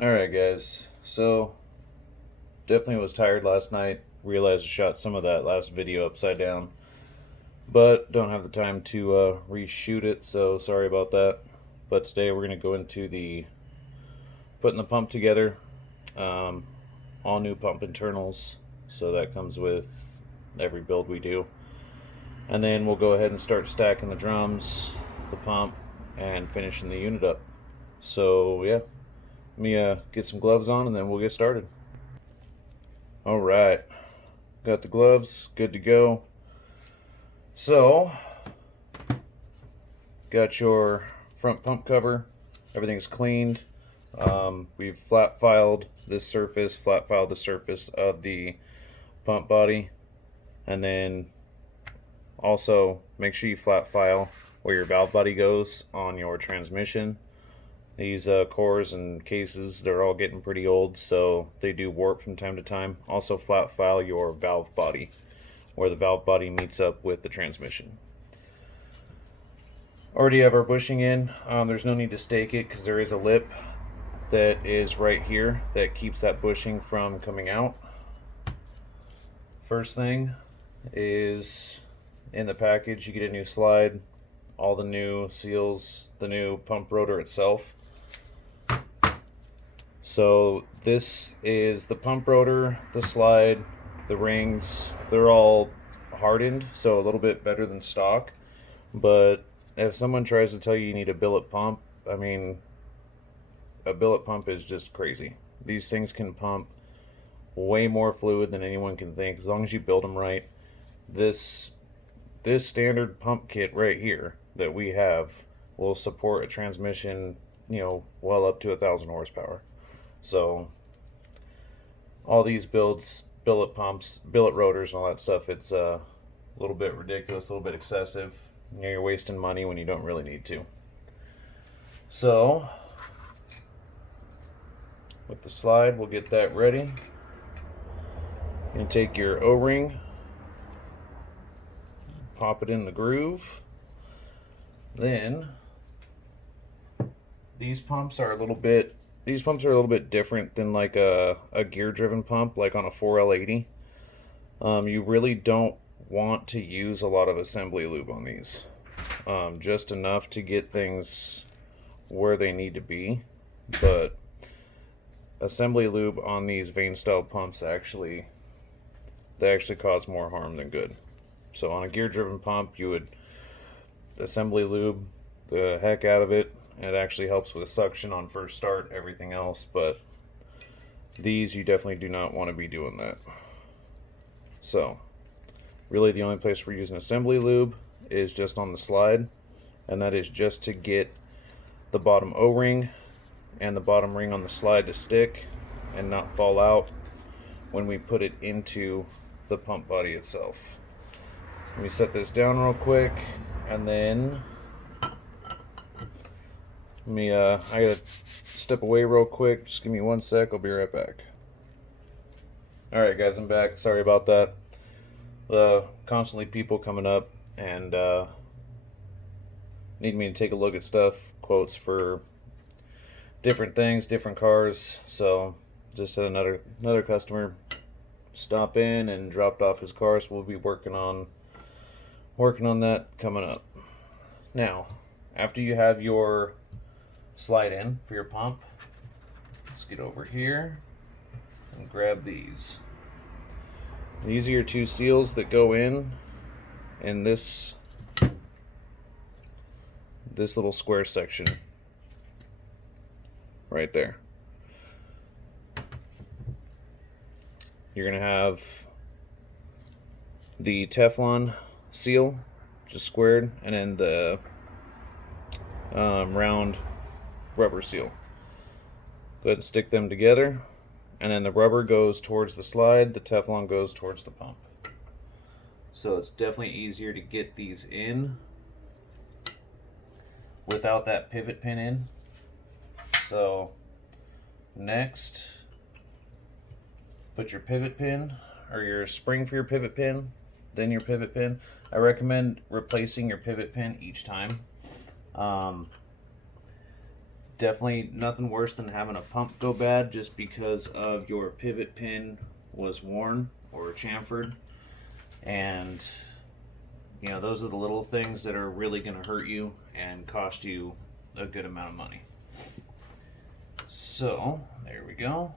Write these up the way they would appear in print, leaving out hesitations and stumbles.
Alright guys, so definitely was tired last night, realized I shot some of that last video upside down, but don't have the time to reshoot it, so sorry about that. But today we're going to go into the putting the pump together, um, all new pump internals, so that comes with every build we do. And then we'll go ahead and start stacking the drums, the pump, and finishing the unit up. So yeah, let me get some gloves on and then we'll get started. All right, got the gloves, good to go. So, got your front pump cover, everything's cleaned. We've flat filed this surface, flat filed the surface of the pump body, and then also make sure you flat file where your valve body goes on your transmission. These cores and cases, they're all getting pretty old, so they do warp from time to time. Also flat file your valve body, where the valve body meets up with the transmission. Already have our bushing in. There's no need to stake it because there is a lip that is right here that keeps that bushing from coming out. First thing is in the package you get a new slide, all the new seals, the new pump rotor itself. So this is the pump rotor, the slide, the rings, they're all hardened, so a little bit better than stock. But if someone tries to tell you need a billet pump, I mean, a billet pump is just crazy. These things can pump way more fluid than anyone can think, as long as you build them right. This standard pump kit right here that we have will support a transmission, well up to 1,000 horsepower. So all these builds, billet pumps, billet rotors, and all that stuff, it's a little bit ridiculous, a little bit excessive. You're wasting money when you don't really need to. So with the slide, we'll get that ready. You take your O-ring, pop it in the groove. Then these pumps are a little bit different than like a gear driven pump, like on a 4L80. You really don't want to use a lot of assembly lube on these. Just enough to get things where they need to be, but assembly lube on these vane style pumps they actually cause more harm than good. So on a gear driven pump, you would assembly lube the heck out of it. It actually helps with suction on first start, everything else, but these you definitely do not want to be doing that. So really the only place we're using assembly lube is just on the slide, and that is just to get the bottom O-ring and the bottom ring on the slide to stick and not fall out when we put it into the pump body itself. Let me set this down real quick, and then I gotta step away real quick. Just give me 1 sec. I'll be right back. Alright guys, I'm back. Sorry about that. Constantly people coming up and need me to take a look at stuff, quotes for different things, different cars. So just had another customer stop in and dropped off his car, so we'll be working on that coming up. Now, after you have your slide in for your pump, let's get over here and grab these. These are your two seals that go in this little square section right there. You're gonna have the Teflon seal, just squared, and then the round rubber seal. Go ahead and stick them together, and then the rubber goes towards the slide, the Teflon goes towards the pump. So it's definitely easier to get these in without that pivot pin in. So next, put your pivot pin, or your spring for your pivot pin, then your pivot pin. I recommend replacing your pivot pin each time. Definitely nothing worse than having a pump go bad just because of your pivot pin was worn or chamfered. And you know, those are the little things that are really going to hurt you and cost you a good amount of money. So there we go.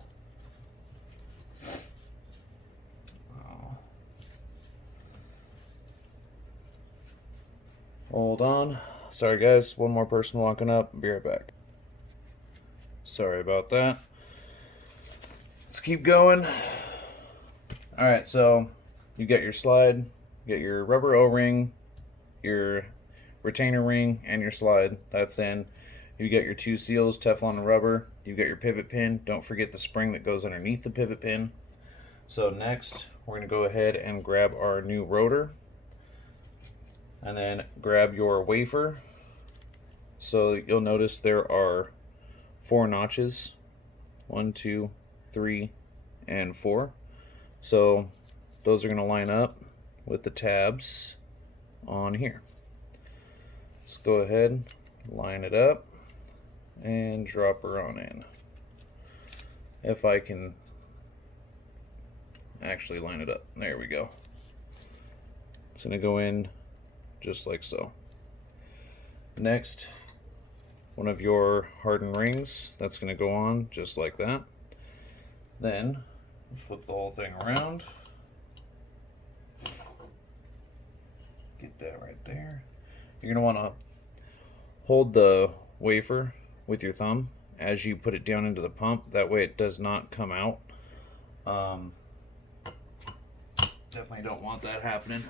Hold on. Sorry guys, one more person walking up. Be right back. Sorry about that. Let's keep going. Alright, so you get your slide, you get your rubber O-ring, your retainer ring, and your slide. That's in. You get your two seals, Teflon and rubber. You get your pivot pin. Don't forget the spring that goes underneath the pivot pin. So next, we're going to go ahead and grab our new rotor. And then grab your wafer. So you'll notice there are 4 notches. 1, 2, 3, and 4. So those are going to line up with the tabs on here. Let's go ahead, line it up, and drop her on in. If I can actually line it up. There we go. It's going to go in just like so. Next, one of your hardened rings, that's going to go on just like that. Then flip the whole thing around. Get that right there. You're going to want to hold the wafer with your thumb as you put it down into the pump. That way it does not come out. Definitely don't want that happening.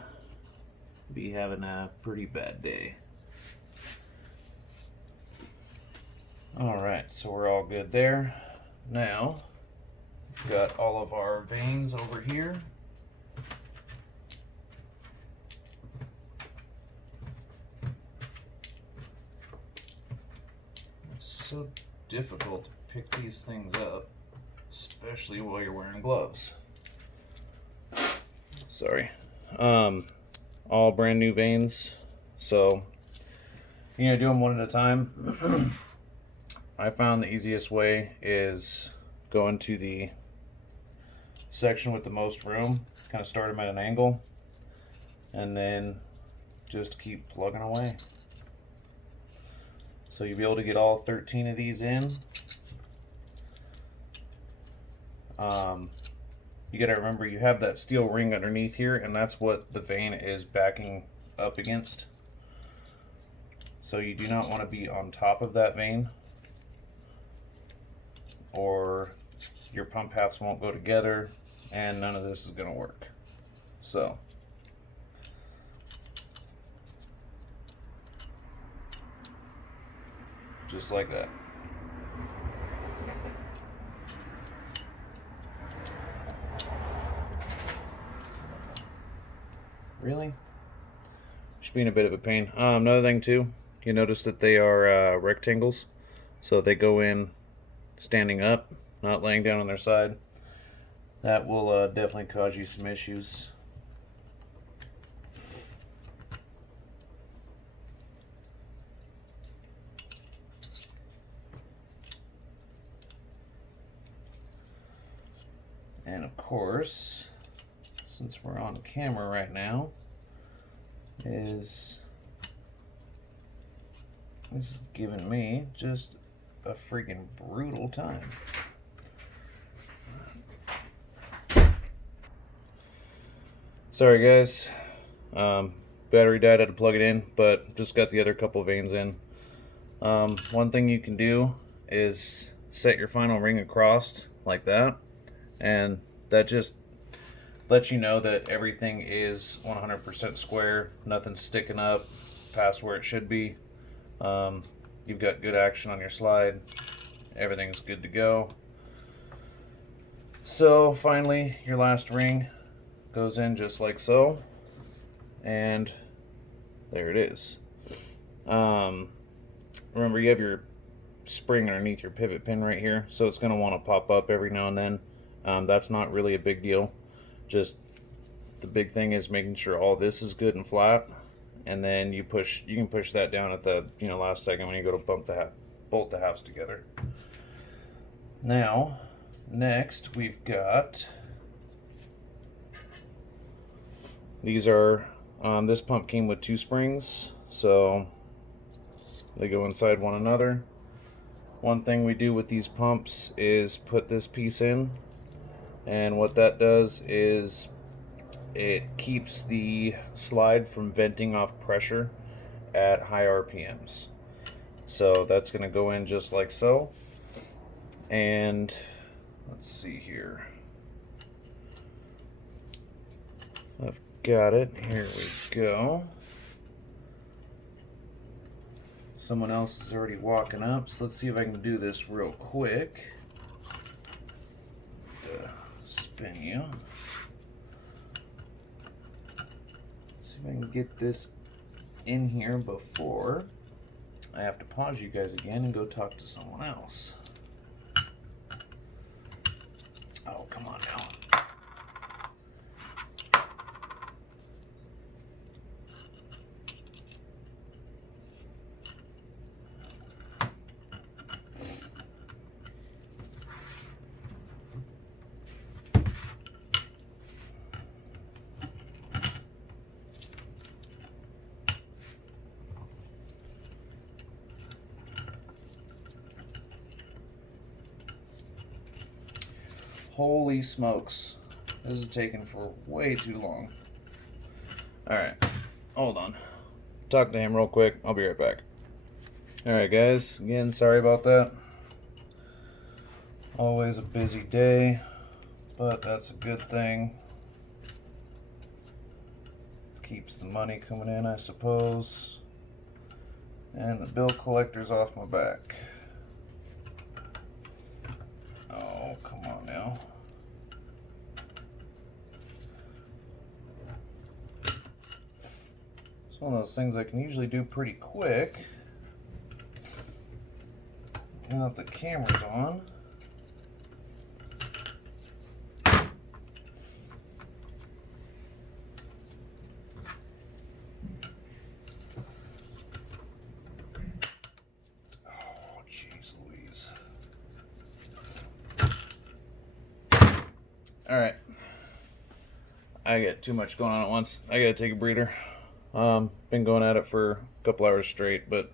Be having a pretty bad day. Alright, so we're all good there. Now, we've got all of our vanes over here. It's so difficult to pick these things up, especially while you're wearing gloves. Sorry. All brand new vanes, so you know, do them one at a time. I found the easiest way is go into the section with the most room, kind of start them at an angle, and then just keep plugging away. So you'll be able to get all 13 of these in. You got to remember you have that steel ring underneath here, and that's what the vane is backing up against. So you do not want to be on top of that vane, or your pump paths won't go together and none of this is going to work. So just like that. Really? Just being a bit of a pain. Another thing too, you notice that they are rectangles, so they go in standing up, not laying down on their side. That will definitely cause you some issues. And of course, since we're on camera right now, this is giving me just a freaking brutal time. Sorry guys, battery died, I had to plug it in, but just got the other couple vanes in. One thing you can do is set your final ring across like that, and that just lets you know that everything is 100% square, nothing's sticking up past where it should be. You've got good action on your slide, everything's good to go. So finally, your last ring goes in just like so, and there it is. Remember, you have your spring underneath your pivot pin right here, so it's going to want to pop up every now and then. That's not really a big deal. Just the big thing is making sure all this is good and flat, and then you can push that down at the last second when you go to bump the bolt the halves together. Now, next we've got, these are, this pump came with 2 springs, so they go inside one another. One thing we do with these pumps is put this piece in, and what that does is it keeps the slide from venting off pressure at high RPMs. So that's going to go in just like so. And let's see here. I've got it. Here we go. Someone else is already walking up, so let's see if I can do this real quick. Spin you. See if I can get this in here before I have to pause you guys again and go talk to someone else. Oh, come on now. Holy smokes. This is taking for way too long. Alright, hold on. Talk to him real quick. I'll be right back. Alright guys, again, sorry about that. Always a busy day, but that's a good thing. Keeps the money coming in, I suppose. And the bill collector's off my back. Oh, come on now. It's one of those things I can usually do pretty quick. Now that the camera's on. Oh, jeez Louise. Alright. I got too much going on at once. I gotta take a breather. Been going at it for a couple hours straight, but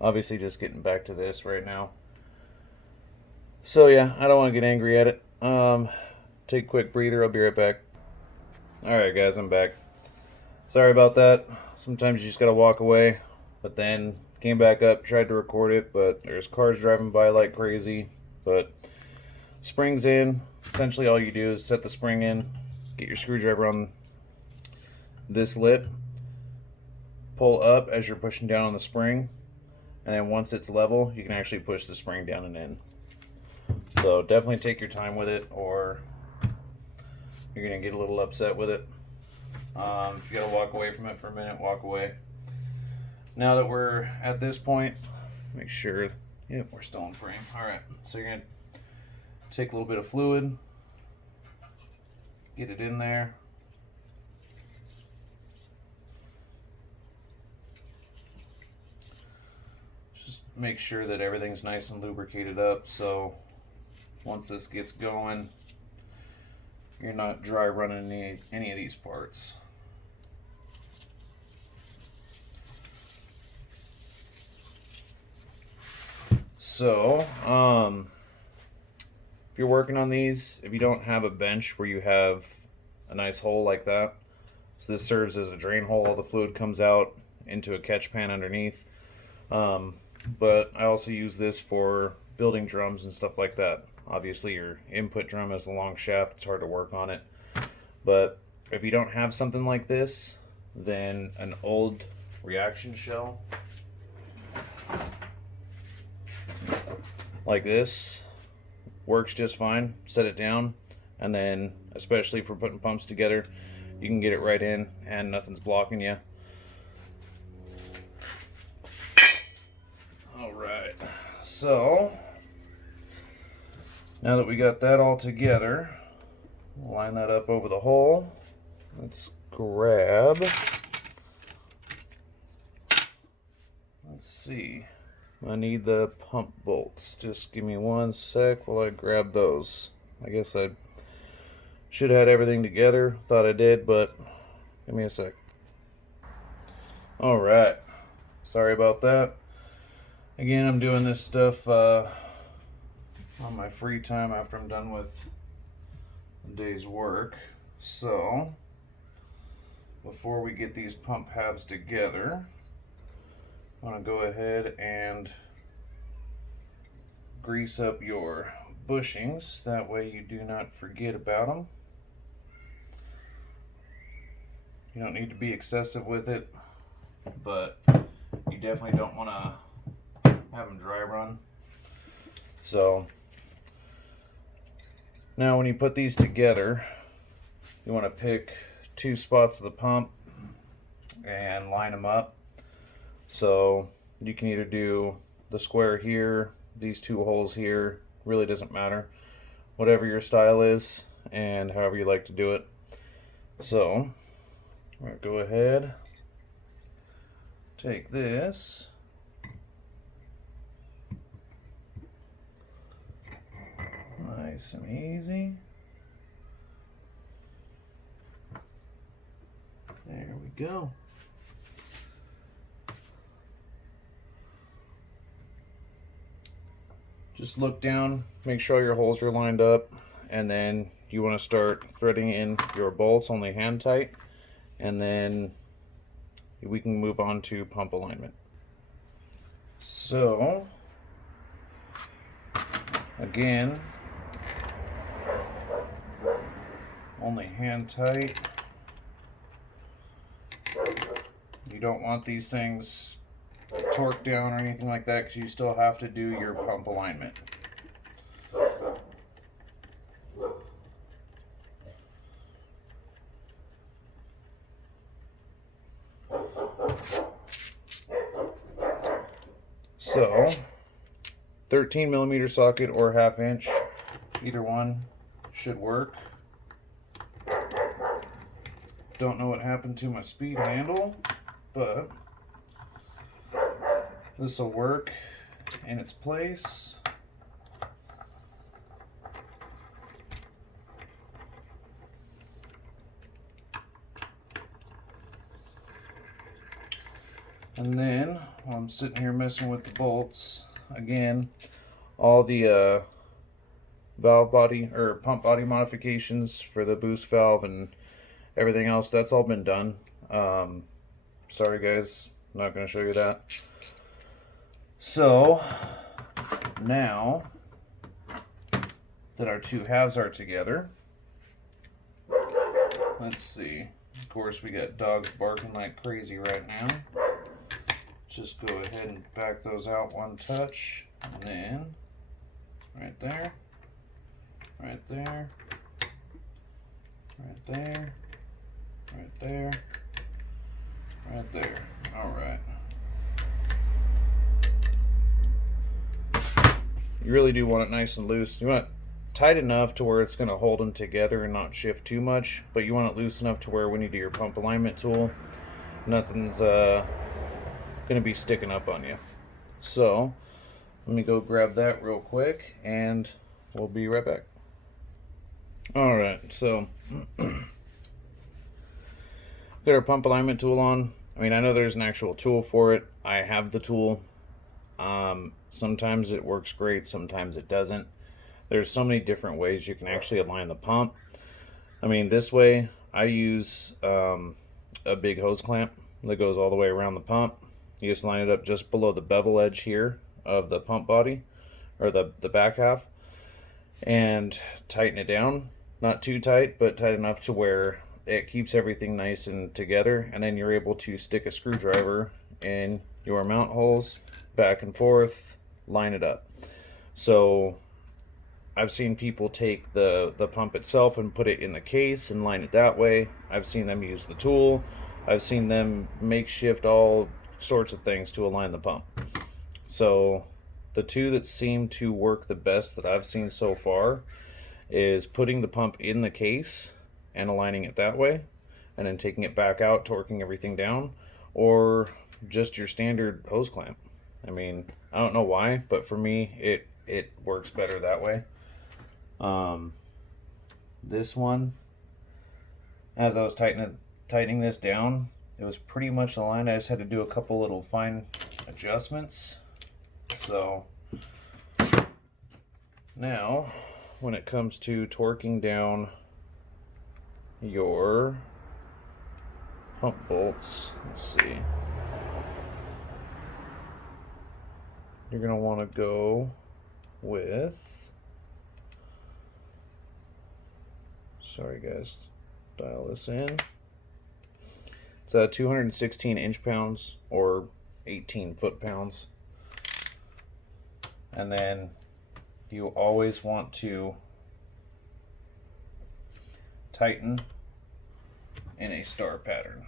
obviously just getting back to this right now. So yeah, I don't want to get angry at it. Take a quick breather. I'll be right back. Alright guys, I'm back. Sorry about that. Sometimes you just gotta walk away. But then came back up, tried to record it, but there's cars driving by like crazy. But spring's in. Essentially all you do is set the spring in, get your screwdriver on this lip, pull up as you're pushing down on the spring, and then once it's level, you can actually push the spring down and in. So definitely take your time with it, or you're going to get a little upset with it. If you got to walk away from it for a minute, walk away. Now that we're at this point, make sure, yep, we're still in frame. Alright, so you're going to take a little bit of fluid, get it in there. Just make sure that everything's nice and lubricated up, so once this gets going, you're not dry running any of these parts. So, if you're working on these, if you don't have a bench where you have a nice hole like that, so this serves as a drain hole, all the fluid comes out into a catch pan underneath. But I also use this for building drums and stuff like that. Obviously your input drum has a long shaft, it's hard to work on it. But if you don't have something like this, then an old reaction shell like this works just fine. Set it down, and then especially for putting pumps together, you can get it right in and nothing's blocking you. Alright, so now that we got that all together, line that up over the hole. Let's grab, let's see, I need the pump bolts. Just give me 1 sec while I grab those. I guess I should have had everything together. Thought I did, but give me a sec. Alright. Sorry about that. Again, I'm doing this stuff on my free time after I'm done with a day's work. So, before we get these pump halves together, I want to go ahead and grease up your bushings. That way you do not forget about them. You don't need to be excessive with it, but you definitely don't want to have them dry run. So now when you put these together, you want to pick 2 spots of the pump and line them up. So you can either do the square here, these 2 holes here, really doesn't matter. Whatever your style is and however you like to do it. So I'm going to go ahead, take this, nice and easy. There we go. Just look down, make sure all your holes are lined up, and then you want to start threading in your bolts only hand tight, and then we can move on to pump alignment. So again, only hand tight. You don't want these things torqued down or anything like that, because you still have to do your pump alignment. So 13mm socket or 1/2 inch, either one should work. Don't know what happened to my speed handle, but this will work in its place. And then while I'm sitting here messing with the bolts, again, all the valve body or pump body modifications for the boost valve and everything else, that's all been done. Sorry guys, I'm not going to show you that. So now that our 2 halves are together, let's see. Of course, we got dogs barking like crazy right now. Just go ahead and back those out 1 touch, and then right there, right there, right there, right there, right there. All right. You really do want it nice and loose. You want it tight enough to where it's going to hold them together and not shift too much, but you want it loose enough to where when you do your pump alignment tool, nothing's going to be sticking up on you. So let me go grab that real quick and we'll be right back. All right, so got our pump alignment tool on. I mean, I know there's an actual tool for it. I have the tool. Sometimes it works great, sometimes it doesn't. There's so many different ways you can actually align the pump. I mean, this way I use a big hose clamp that goes all the way around the pump. You just line it up just below the bevel edge here of the pump body, or the back half, and tighten it down. Not too tight, but tight enough to where it keeps everything nice and together, and then you're able to stick a screwdriver in your mount holes, back and forth, line it up. So I've seen people take the pump itself and put it in the case and line it that way. I've seen them use the tool. I've seen them makeshift all sorts of things to align the pump. So the 2 that seem to work the best that I've seen so far is putting the pump in the case and aligning it that way, and then taking it back out, torquing everything down, or just your standard hose clamp. I mean, I don't know why, but for me, it works better that way. Um, this one, as I was tightening this down, it was pretty much aligned. I just had to do a couple little fine adjustments. So now, when it comes to torquing down your pump bolts, let's see. You're going to want to go with, sorry guys, dial this in. It's 216 inch-pounds or 18 foot-pounds. And then you always want to tighten in a star pattern.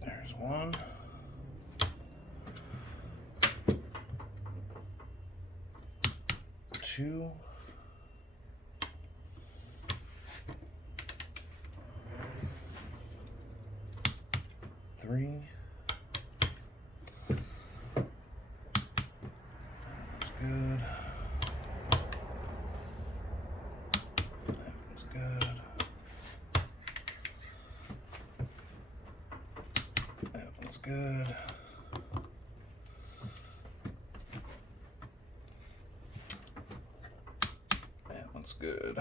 There's one. Two. Three. That's good. That's good. That one's good. That one's good.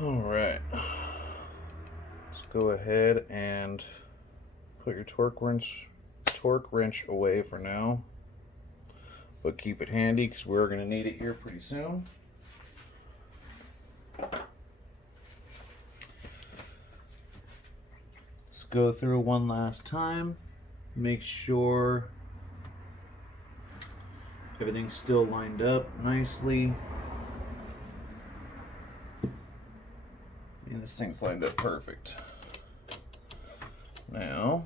All right. Let's go ahead and put your torque wrench away for now. But keep it handy because we're going to need it here pretty soon. Let's go through one last time. Make sure everything's still lined up nicely. And this thing's lined up perfect. Now,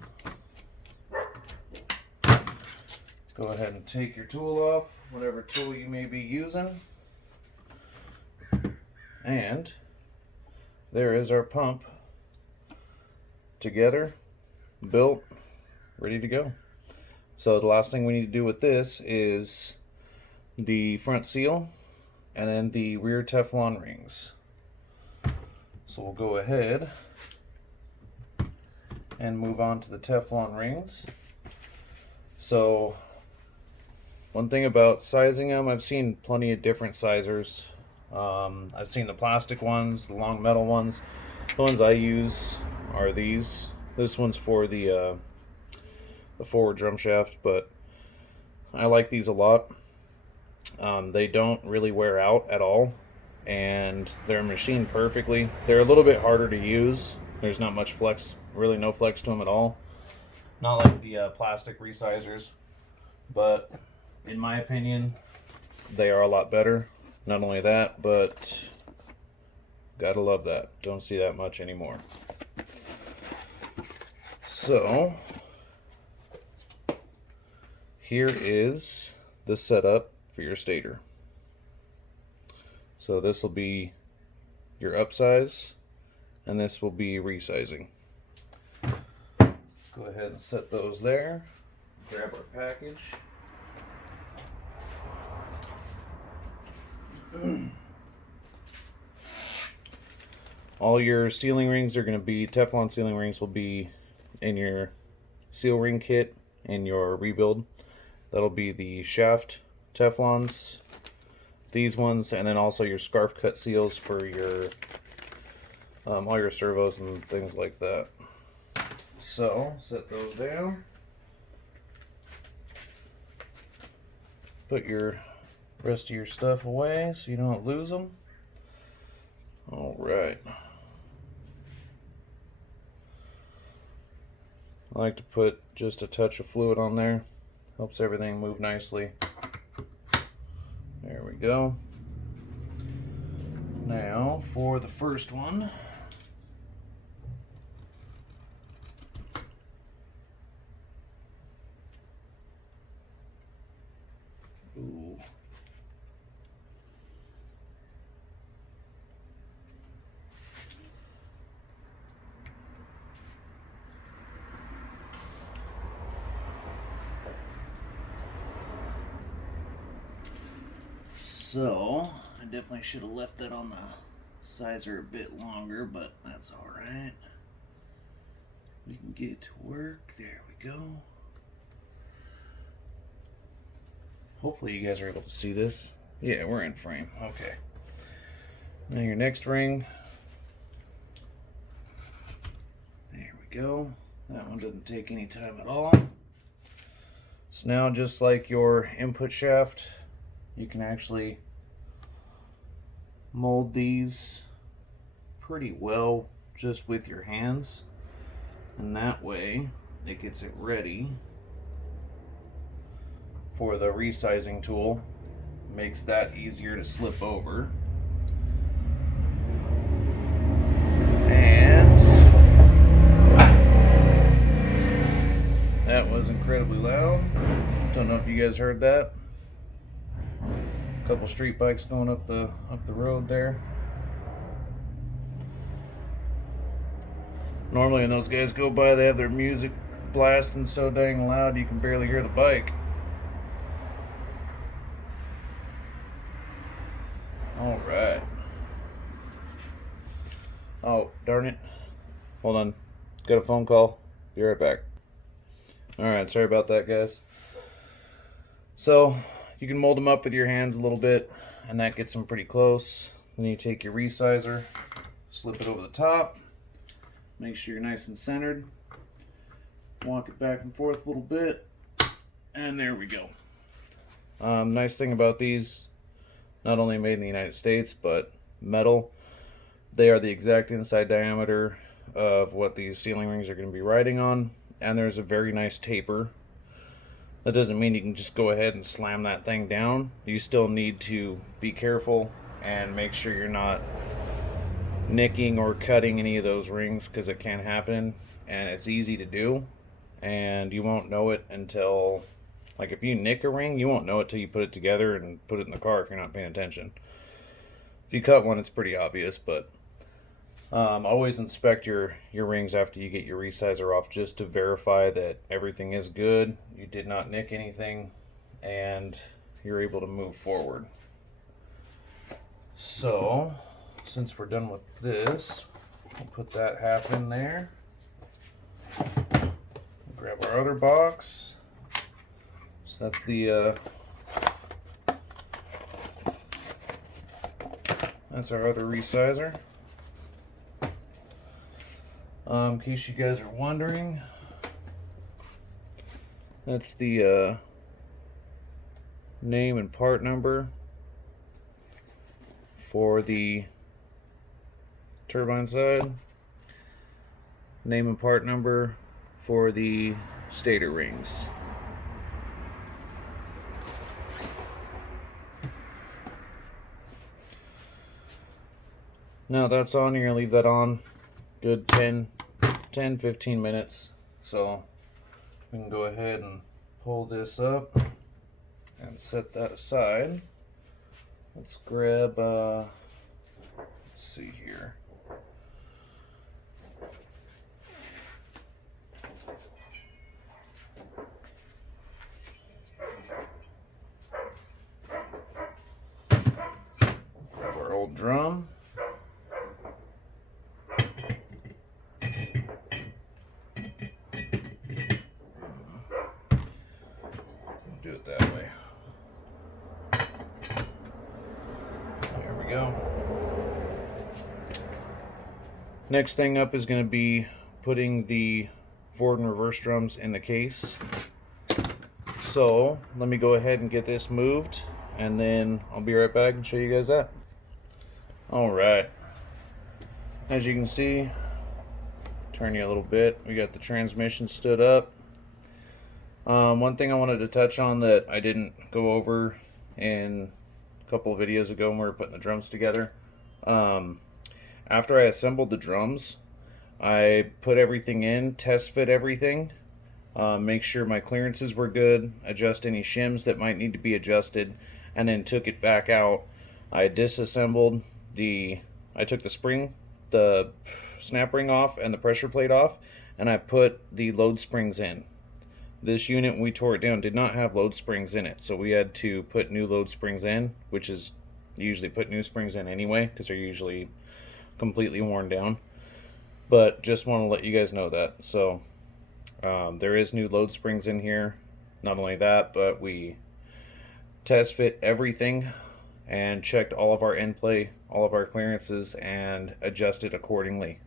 go ahead and take your tool off, whatever tool you may be using. And there is our pump together, built, ready to go. So the last thing we need to do with this is the front seal and then the rear Teflon rings. So we'll go ahead and move on to the Teflon rings. So one thing about sizing them, I've seen plenty of different sizers. I've seen the plastic ones, the long metal ones. The ones I use are these. This one's for the forward drum shaft, but I like these a lot. They don't really wear out at all, and they're machined perfectly. They're a little bit harder to use. There's not much flex, really no flex to them at all. Not like the plastic resizers, but in my opinion, they are a lot better. Not only that, but gotta love that. Don't see that much anymore. So here is the setup for your stator. So this will be your upsize, and this will be resizing. Let's go ahead and set those there. Grab our package. All your sealing rings are going to be, Teflon sealing rings will be in your seal ring kit in your rebuild. That'll be the shaft Teflons, these ones, and then also your scarf cut seals for your all your servos and things like that. So set those down. Put your rest of your stuff away so you don't lose them. All right. I like to put just a touch of fluid on there. Helps everything move nicely. There we go. So for the first one, ooh. So I definitely should have left that on the sizer a bit longer, but that's all right. We can get it to work. There we go. Hopefully you guys are able to see this. Yeah, we're in frame. Okay. Now your next ring. There we go. That one doesn't take any time at all. So now, just like your input shaft, you can actually mold these pretty well just with your hands, and that way it gets it ready for the resizing tool. Makes that easier to slip over. And that was incredibly loud. Don't know if you guys heard that. A couple street bikes going up the road there. Normally when those guys go by, they have their music blasting so dang loud you can barely hear the bike. All right. Oh, darn it. Hold on. Got a phone call. Be right back. All right, sorry about that, guys. So you can mold them up with your hands a little bit, and that gets them pretty close. Then you take your resizer, slip it over the top, make sure you're nice and centered, walk it back and forth a little bit, and there we go. Nice thing about these, not only made in the United States, but metal. They are the exact inside diameter of what these ceiling rings are going to be riding on, and there's a very nice taper. That doesn't mean you can just go ahead and slam that thing down. You still need to be careful and make sure you're not nicking or cutting any of those rings, because it can happen, and it's easy to do, and you won't know it until, like, if you nick a ring, you won't know it till you put it together and put it in the car if you're not paying attention. If you cut one, it's pretty obvious, but always inspect your rings after you get your resizer off, just to verify that everything is good, you did not nick anything, and you're able to move forward. So, since we're done with this, we'll put that half in there. Grab our other box. So that's that's our other resizer. In case you guys are wondering, that's the name and part number for the turbine side, name and part number for the stator rings. Now that's on, you're going to leave that on good 10-15 minutes. So we can go ahead and pull this up and set that aside. Let's grab, let's see here. Grab our old drum. Do it that way. There we go. Next thing up is going to be putting the forward and reverse drums in the case. So let me go ahead and get this moved, and then I'll be right back and show you guys that. Alright, as you can see, turn you a little bit, we got the transmission stood up. One thing I wanted to touch on that I didn't go over in a couple of videos ago when we were putting the drums together, After I assembled the drums, I put everything in, test fit everything, make sure my clearances were good, adjust any shims that might need to be adjusted, and then took it back out. I disassembled I took the snap ring off and the pressure plate off, and I put the load springs in. This unit, when we tore it down, did not have load springs in it, so we had to put new load springs in, which is usually put new springs in anyway, because they're usually completely worn down. But just want to let you guys know that. So there is new load springs in here. Not only that, but we test fit everything and checked all of our end play, all of our clearances, and adjusted accordingly.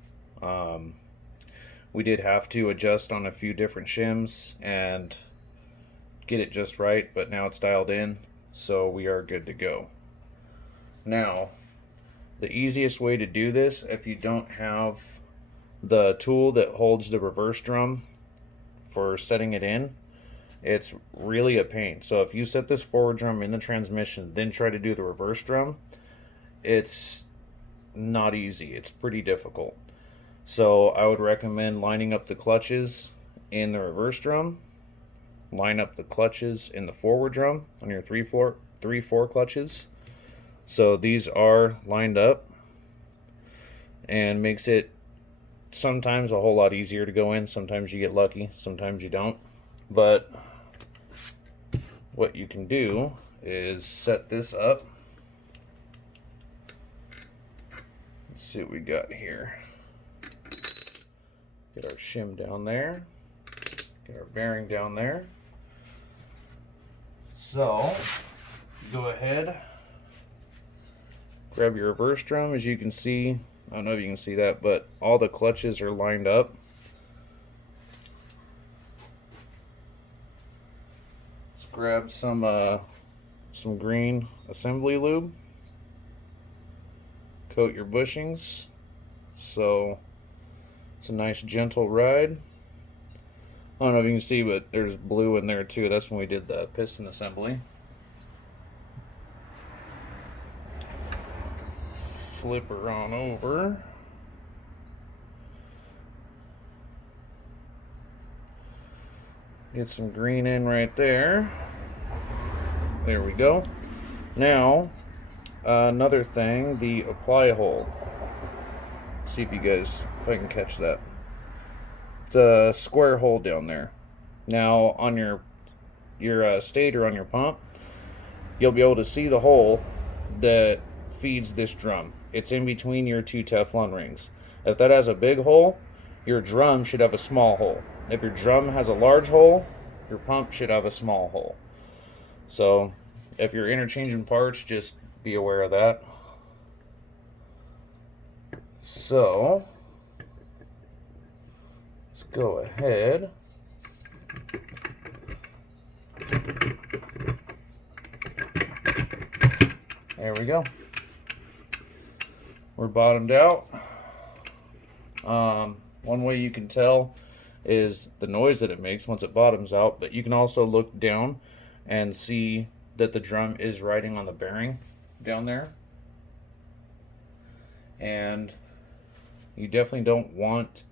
We did have to adjust on a few different shims and get it just right, but now it's dialed in, so we are good to go. Now, the easiest way to do this, if you don't have the tool that holds the reverse drum for setting it in, it's really a pain. So if you set this forward drum in the transmission, then try to do the reverse drum, it's not easy. It's pretty difficult. So I would recommend lining up the clutches in the reverse drum, line up the clutches in the forward drum on your 3/4 clutches. So these are lined up, and makes it sometimes a whole lot easier to go in. Sometimes you get lucky, sometimes you don't. But what you can do is set this up. Let's see what we got here. Get our shim down there. Get our bearing down there. So, go ahead, grab your reverse drum. As you can see, I don't know if you can see that, but all the clutches are lined up. Let's grab some green assembly lube. Coat your bushings so it's a nice gentle ride. I don't know if you can see, but there's blue in there too. That's when we did the piston assembly. Flip her on over. Get some green in right there. There we go. Now, another thing, the apply hole. See if I can catch that. It's a square hole down there. Now, on your stator on your pump, you'll be able to see the hole that feeds this drum. It's in between your two Teflon rings. If that has a big hole, your drum should have a small hole. If your drum has a large hole, your pump should have a small hole. So, if you're interchanging parts, just be aware of that. So, let's go ahead. There we go. We're bottomed out. One way you can tell is the noise that it makes once it bottoms out, but you can also look down and see that the drum is riding on the bearing down there. And you definitely don't want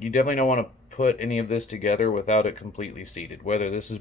to put any of this together without it completely seated, whether this is